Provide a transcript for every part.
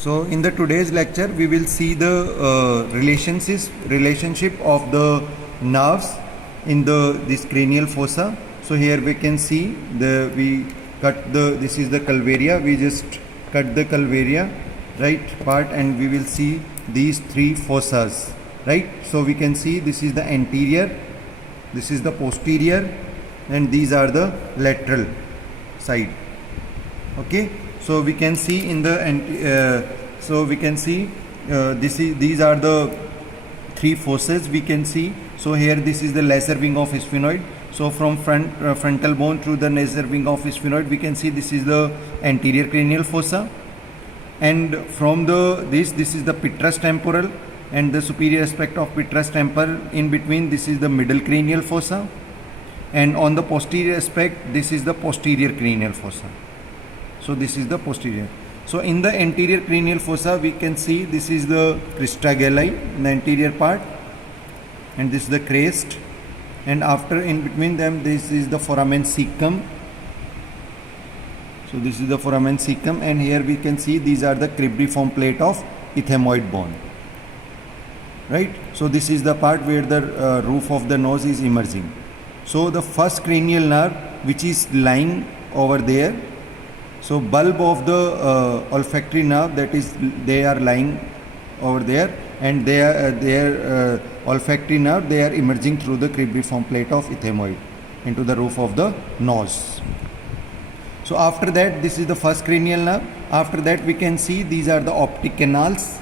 So in the today's lecture we will see the relationship of the nerves in this cranial fossa. So here we can see this is the calvaria. We just cut the calvaria right part and we will see these three fossas, right? So we can see this is the anterior, this is the posterior, and these are the lateral side. Okay, so we can see in the these are the three fosses we can see. So here this is the lesser wing of sphenoid. So from frontal bone to the lesser wing of sphenoid, we can see this is the anterior cranial fossa, and from this is the petrous temporal, and the superior aspect of petrous temporal in between, this is the middle cranial fossa, and on the posterior aspect this is the posterior cranial fossa. So this is the posterior. So in the anterior cranial fossa we can see this is the crista galli in the anterior part, and this is the crest, and after in between them this is the foramen caecum. So this is the foramen caecum, and here we can see these are the cribriform plate of ethmoid bone, right? So this is the part where the roof of the nose is emerging. So the first cranial nerve which is lying over there, so bulb of the olfactory nerve, that is they are lying over there, and their olfactory nerve, they are emerging through the cribriform plate of ethmoid into the roof of the nose. So after that, this is the first cranial nerve. After that we can see these are the optic canals.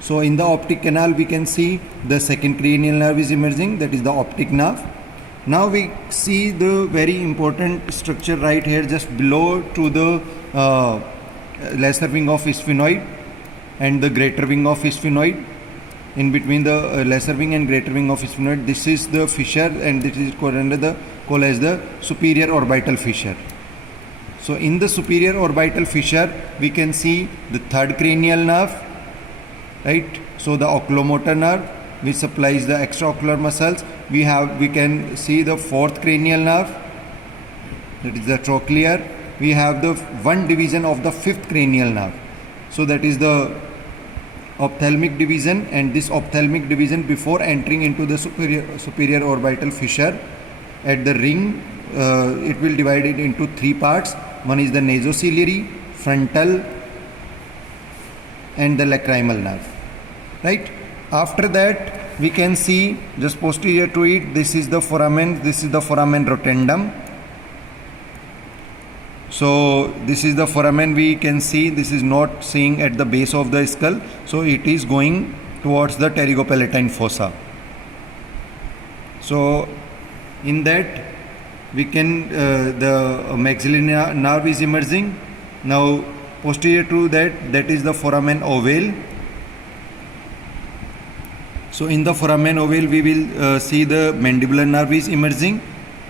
So in the optic canal we can see the second cranial nerve is emerging, that is the optic nerve. Now we see the very important structure right here just below to the lesser wing of sphenoid and the greater wing of sphenoid. In between the lesser wing and greater wing of sphenoid, this is the fissure, and this is called as the superior orbital fissure. So in the superior orbital fissure we can see the third cranial nerve, right? So the oculomotor nerve which supplies the extraocular muscles. We can see the fourth cranial nerve, that is the trochlear. We have the one division of the fifth cranial nerve, so that is the ophthalmic division, and this ophthalmic division, before entering into the superior orbital fissure at the ring, it will divide it into three parts. One is the nasociliary, frontal, and the lacrimal nerve, right? After that we can see just posterior to it, this is the foramen rotundum. So this is the foramen, we can see this is not seeing at the base of the skull, so it is going towards the pterygopalatine fossa. So in that we can the maxillary nerve is emerging. Now posterior to that is the foramen ovale. So in the foramen ovale we will see the mandibular nerve is emerging.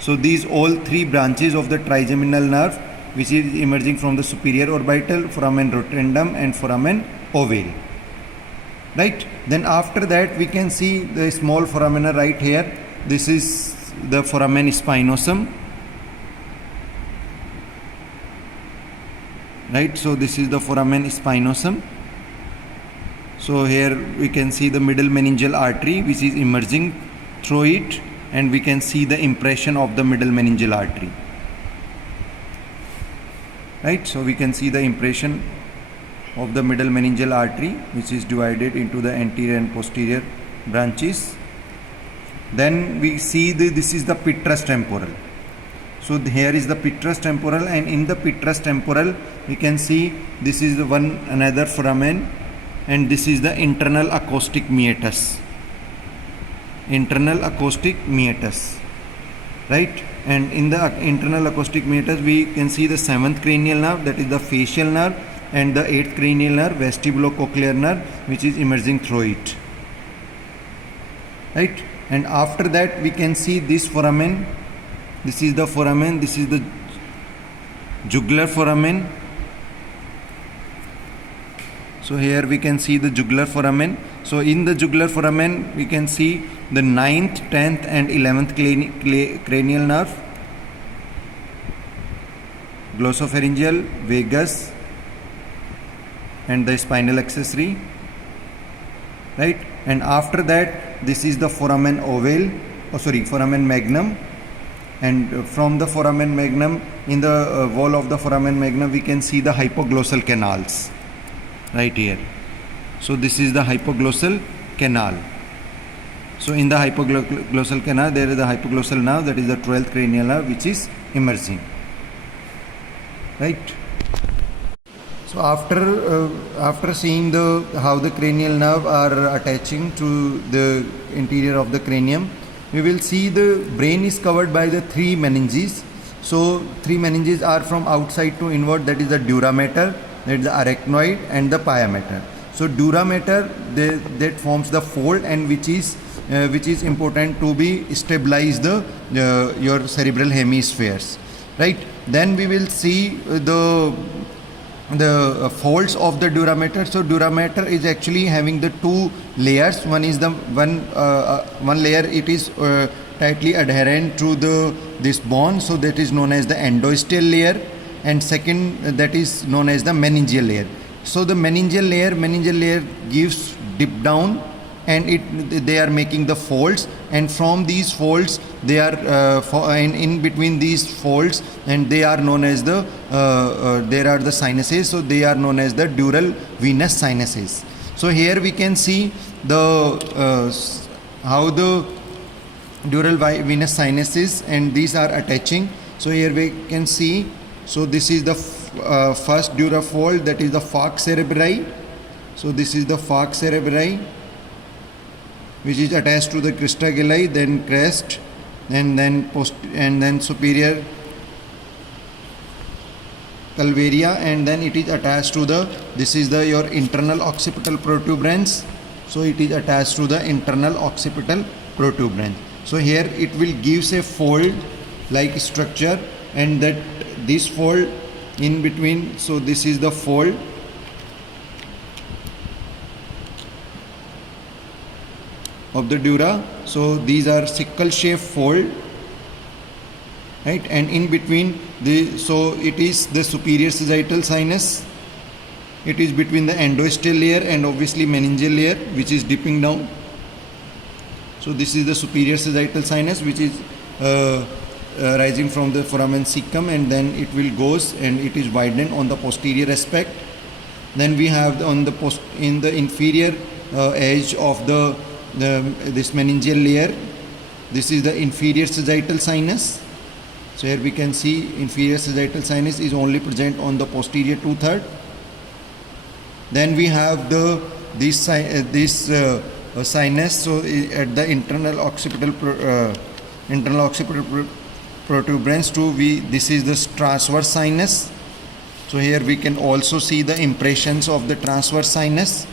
So these all three branches of the trigeminal nerve which is emerging from the superior orbital, foramen rotundum and foramen ovale, right? Then after that we can see the small foramina right here. This is the foramen spinosum, right? So this is the foramen spinosum. So here we can see the middle meningeal artery which is emerging through it, and we can see the impression of the middle meningeal artery, right? So we can see the impression of the middle meningeal artery which is divided into the anterior and posterior branches. Then we see this is the petrous temporal. So here is the petrous temporal, and in the petrous temporal we can see this is another foramen, and this is the internal acoustic meatus. Right? And in the internal acoustic meatus we can see the seventh cranial nerve, that is the facial nerve, and the eighth cranial nerve, vestibulocochlear nerve, which is emerging through it, right? And after that we can see this foramen. This is the foramen, this is the jugular foramen. So here we can see the jugular foramen. So in the jugular foramen we can see the 9th, 10th and 11th cranial nerve, glossopharyngeal, vagus, and the spinal accessory, right? And after that, this is the foramen ovale, foramen magnum, and from the foramen magnum, in the wall of the foramen magnum, we can see the hypoglossal canals right here. So this is the hypoglossal canal. So in the hypoglossal canal, there is the hypoglossal nerve, that is the 12th cranial nerve, which is emerging, right? So after seeing how the cranial nerve are attaching to the interior of the cranium, we will see the brain is covered by the three meninges. So three meninges are from outside to inward, that is the dura mater, that is the arachnoid, and the pia mater. So dura mater, that forms the fold, and which is important to be stabilize your cerebral hemispheres, right? Then we will see the folds of the dura mater. So dura mater is actually having the two layers. One is the one layer, it is tightly adherent to this bone, so that is known as the endosteal layer, and second, that is known as the meningeal layer. So the meningeal layer gives dip down, and they are making the folds, and from these folds they are in between these folds, and they are known as there are the sinuses, so they are known as the dural venous sinuses. So here we can see how the dural venous sinuses and these are attaching. So here we can see, so this is the first dura fold, that is the falx cerebri. So this is the falx cerebri, which is attached to the crista galli, then crest, and then superior calvaria, and then it is attached to this is your internal occipital protuberance. So it is attached to the internal occipital protuberance. So here it will gives a fold like structure, and that this fold in between, so this is the fold, of the dura. So these are sickle shaped fold, right? And in between so it is the superior sagittal sinus. It is between the endosteal layer and obviously meningeal layer, which is dipping down. So this is the superior sagittal sinus, which is rising from the foramen cecum, and then it will goes and it is widened on the posterior aspect. Then we have in the inferior edge of this meningeal layer, this is the inferior sagittal sinus. So here we can see inferior sagittal sinus is only present on the posterior 2/3. Then we have this sinus. So at the internal occipital protuberance this is the transverse sinus. So here we can also see the impressions of the transverse sinus.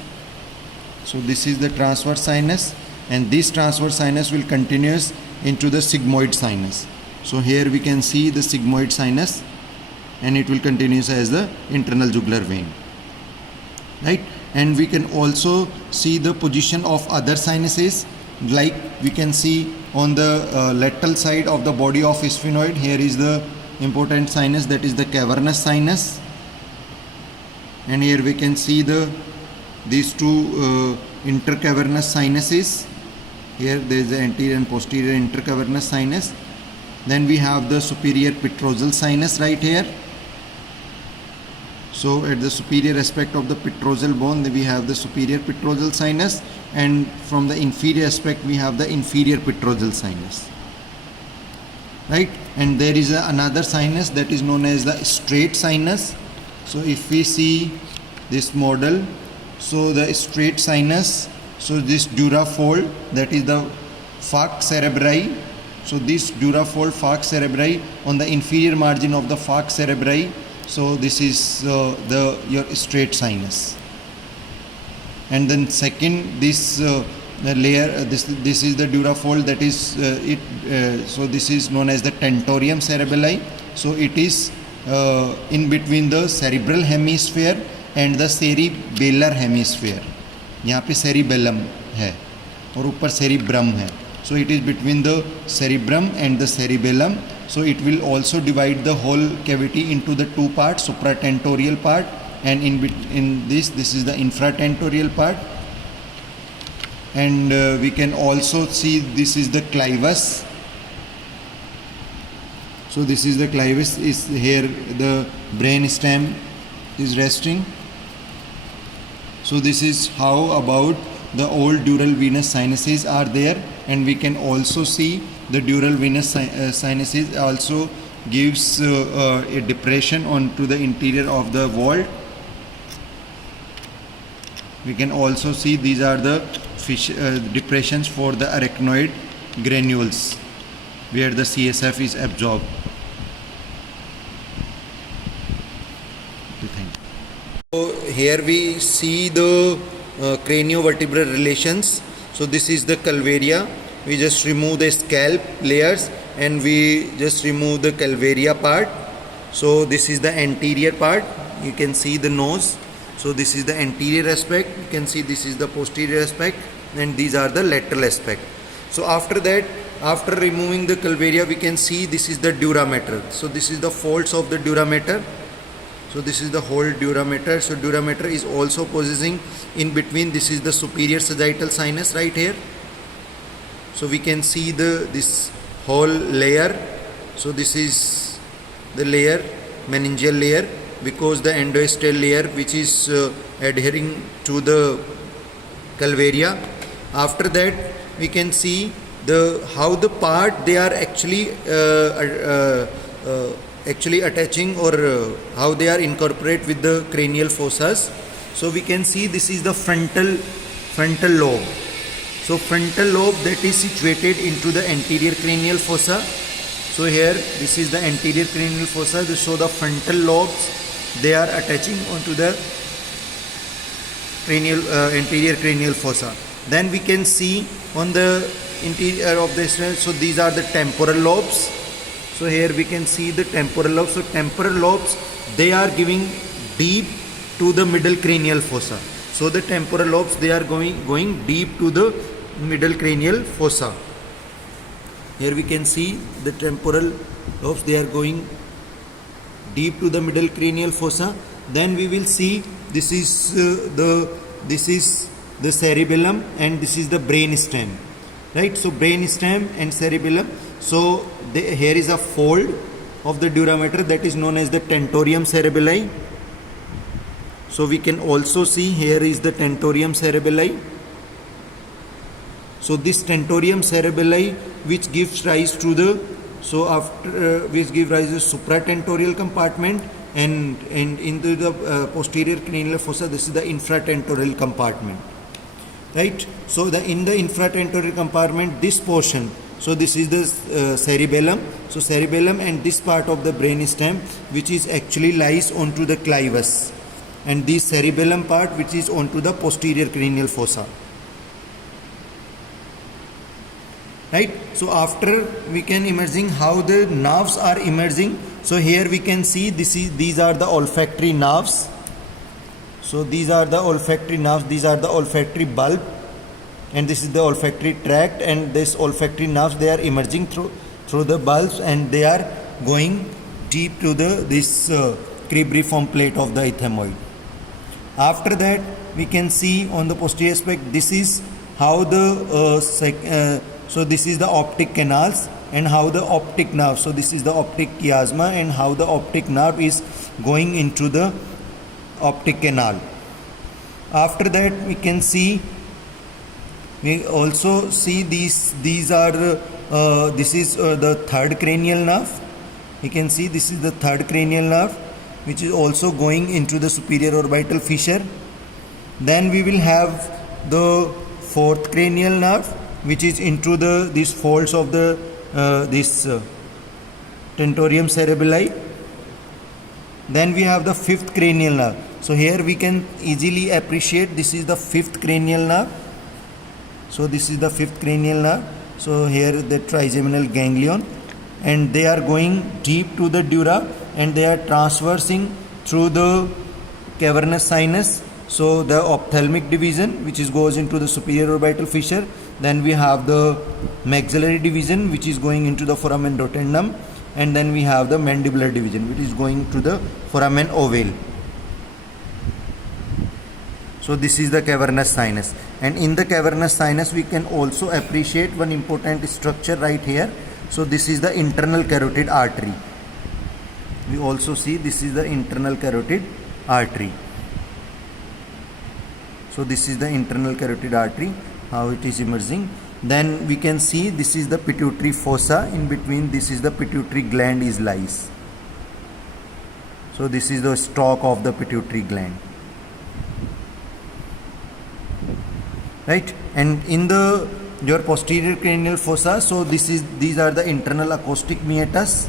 So this is the transverse sinus, and this transverse sinus will continues into the sigmoid sinus. So here we can see the sigmoid sinus, and it will continue as the internal jugular vein, right? And we can also see the position of other sinuses, like we can see on the lateral side of the body of sphenoid. Here is the important sinus, that is the cavernous sinus, and here we can see these two intercavernous sinuses. Here there is the anterior and posterior intercavernous sinus. Then we have the superior petrosal sinus right here. So at the superior aspect of the petrosal bone, we have the superior petrosal sinus, and from the inferior aspect we have the inferior petrosal sinus, right? And there is another sinus that is known as the straight sinus. So if we see this model, so the straight sinus, so this dura fold, that is the falx cerebri. So this dura fold falx cerebri on the inferior margin of the falx cerebri. So this is your straight sinus. And then second, this layer, this is the dura fold, that is so this is known as the tentorium cerebelli. So it is in between the cerebral hemisphere and the cerebellar hemisphere. यहाँ पे cerebellum है और ऊपर cerebrum है. So it is between the cerebrum and the cerebellum. So it will also divide the whole cavity into the two parts, supratentorial part and in this is the infratentorial part, and we can also see this is the clivus. So this is the clivus, is here the brain stem is resting. So this is how about the old dural venous sinuses are there, and we can also see the dural venous sinuses also gives a depression onto the interior of the vault. We can also see these are the depressions for the arachnoid granules where the CSF is absorbed. So here we see the craniovertebral relations. So this is the calvaria. We just remove the scalp layers and we just remove the calvaria part. So this is the anterior part. You can see the nose. So this is the anterior aspect. You can see this is the posterior aspect, and these are the lateral aspect. So after that, after removing the calvaria, we can see this is the dura mater. So this is the folds of the dura mater. So this is the whole dura mater. So dura mater is also possessing in between. This is the superior sagittal sinus right here. So we can see this whole layer. So this is the layer, meningeal layer, because the endosteal layer which is adhering to the calvaria. After that, we can see how the part they are actually attaching, or how they are incorporate with the cranial fossas. So we can see this is the frontal lobe. So frontal lobe that is situated into the anterior cranial fossa. So here this is the anterior cranial fossa. So the frontal lobes, they are attaching onto the anterior cranial fossa. Then we can see on the interior of the skull. So these are the temporal lobes. So here we can see the temporal lobes. So temporal lobes, they are giving deep to the middle cranial fossa. So the temporal lobes, they are going deep to the middle cranial fossa. Here we can see the temporal lobes, they are going deep to the middle cranial fossa. Then we will see this is the cerebellum, and this is the brain stem, right? So brain stem and cerebellum. So here is a fold of the dura mater that is known as the tentorium cerebelli. So we can also see here is the tentorium cerebelli. So this tentorium cerebelli, which gives rise to the which gives rise to the supratentorial compartment, and into the posterior cranial fossa, this is the infratentorial compartment, right? So in the infratentorial compartment, this portion, so this is the cerebellum. So cerebellum and this part of the brain stem, which is actually lies onto the clivus, and this cerebellum part which is onto the posterior cranial fossa, right? So after we can emerging how the nerves are emerging. So here we can see these are the olfactory nerves. So these are the olfactory nerves, these are the olfactory bulb, and this is the olfactory tract, and this olfactory nerves, they are emerging through the bulbs, and they are going deep to this cribriform plate of the ethmoid. After that, we can see on the posterior aspect, this is how so this is the optic canals, and how the optic nerve, so this is the optic chiasma, and how the optic nerve is going into the optic canal. After that, we also see these are this is the third cranial nerve. You can see this is the third cranial nerve, which is also going into the superior orbital fissure. Then we will have the fourth cranial nerve, which is into these folds of the this tentorium cerebelli. Then we have the fifth cranial nerve. So here we can easily appreciate this is the fifth cranial nerve. So this is the fifth cranial nerve. So here the trigeminal ganglion, and they are going deep to the dura, and they are traversing through the cavernous sinus. So the ophthalmic division, which goes into the superior orbital fissure. Then we have the maxillary division, which is going into the foramen rotundum, and then we have the mandibular division, which is going to the foramen ovale. So this is the cavernous sinus, and in the cavernous sinus we can also appreciate one important structure right here. So this is the internal carotid artery. We also see this is the internal carotid artery. So this is the internal carotid artery, how it is emerging. Then we can see this is the pituitary fossa. In between this is the pituitary gland is lies. So this is the stalk of the pituitary gland, right? And in the your posterior cranial fossa, so these are the internal acoustic meatus.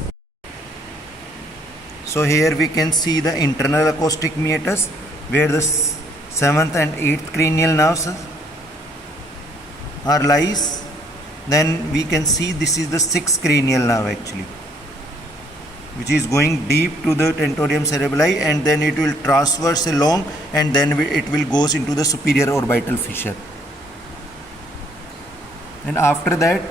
So here we can see the internal acoustic meatus where the 7th and 8th cranial nerves are lies. Then we can see this is the 6th cranial nerve actually, which is going deep to the tentorium cerebelli, and then it will transverse along, and then it will goes into the superior orbital fissure. And after that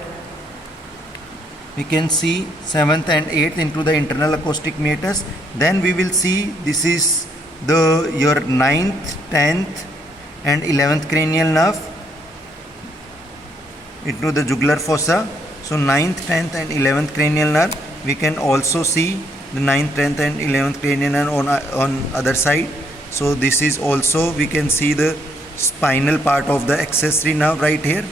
we can see 7th and 8th into the internal acoustic meatus. Then we will see this is the your 9th, 10th and 11th cranial nerve into the jugular fossa. So 9th, 10th and 11th cranial nerve. We can also see the 9th, 10th and 11th cranial nerve on other side. So this is also, we can see the spinal part of the accessory nerve right here.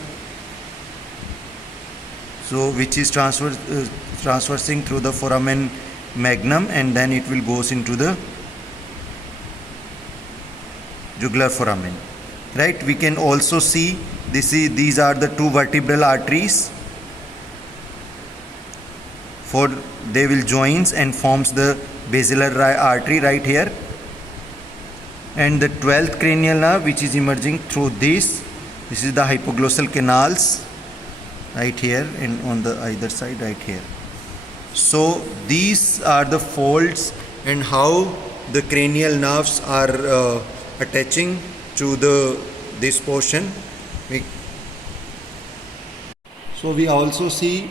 So which is transversing through the foramen magnum, and then it will goes into the jugular foramen, right? We can also see these are the two vertebral arteries, for they will joins and forms the basilar artery right here, and the 12th cranial nerve which is emerging through this is the hypoglossal canals right here and on the either side right here. So these are the folds and how the cranial nerves are attaching to this portion. So we also see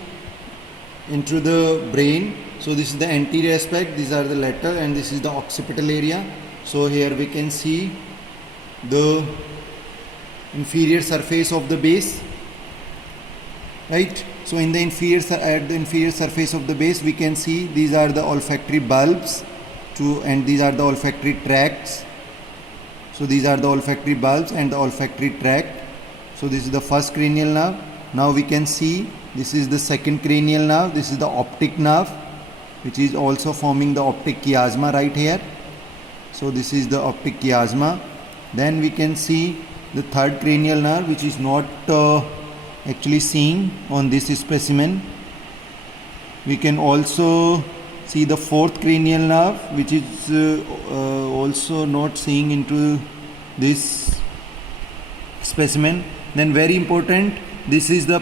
into the brain. So this is the anterior aspect, these are the lateral, and this is the occipital area. So here we can see the inferior surface of the base, right? So in the at the inferior surface of the base we can see these are the olfactory bulbs and these are the olfactory tracts. So these are the olfactory bulbs and the olfactory tract. So this is the first cranial nerve. Now we can see this is the second cranial nerve. This is the optic nerve, which is also forming the optic chiasma right here. So this is the optic chiasma. Then we can see the third cranial nerve, which is not actually seen on this specimen. We can also see the fourth cranial nerve, which is also not seeing into this specimen. Then very important, this is the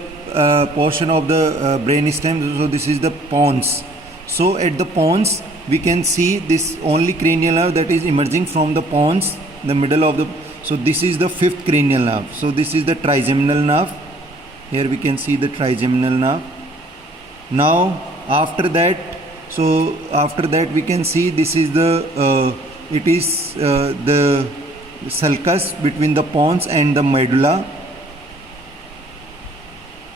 portion of the brain stem. So this is the pons. So at the pons we can see this only cranial nerve that is emerging from the pons, the middle of the. So this is the fifth cranial nerve. So this is the trigeminal nerve. Here we can see the trigeminal nerve. Now after that we can see this is the the sulcus between the pons and the medulla,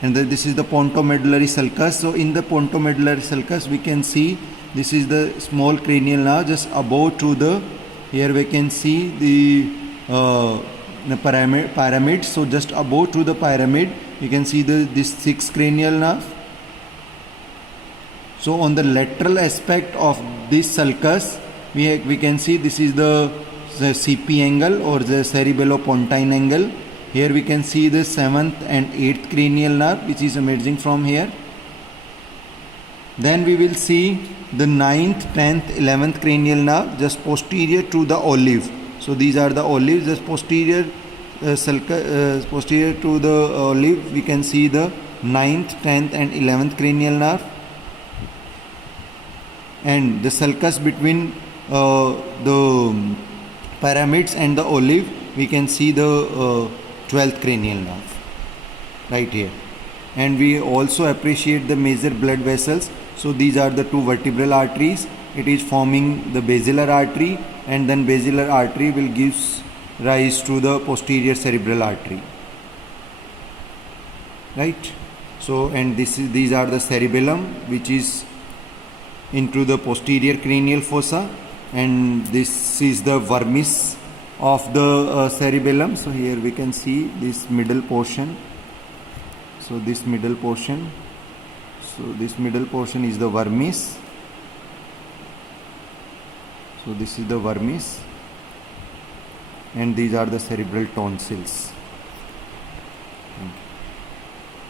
and this is the pontomedullary sulcus. So in the pontomedullary sulcus we can see this is the small cranial nerve just above to the, here we can see the pyramid. So just above to the pyramid you can see this sixth cranial nerve. So on the lateral aspect of this sulcus we can see this is the CP angle or the cerebellopontine angle. Here we can see the 7th and 8th cranial nerve which is emerging from here. Then we will see the 9th, 10th, 11th cranial nerve just posterior to the olive. So these are the olives, just posterior posterior to the olive we can see the 9th, 10th and 11th cranial nerve, and the sulcus between the pyramids and the olive we can see the 12th cranial nerve right here. And we also appreciate the major blood vessels. So these are the two vertebral arteries. It is forming the basilar artery, and then basilar artery will gives rise to the posterior cerebral artery, right? So, and these are the cerebellum, which is into the posterior cranial fossa, and this is the vermis of the cerebellum. So here we can see this middle portion. So this middle portion. So this middle portion is the vermis. So this is the vermis, and these are the cerebral tonsils. Thank you.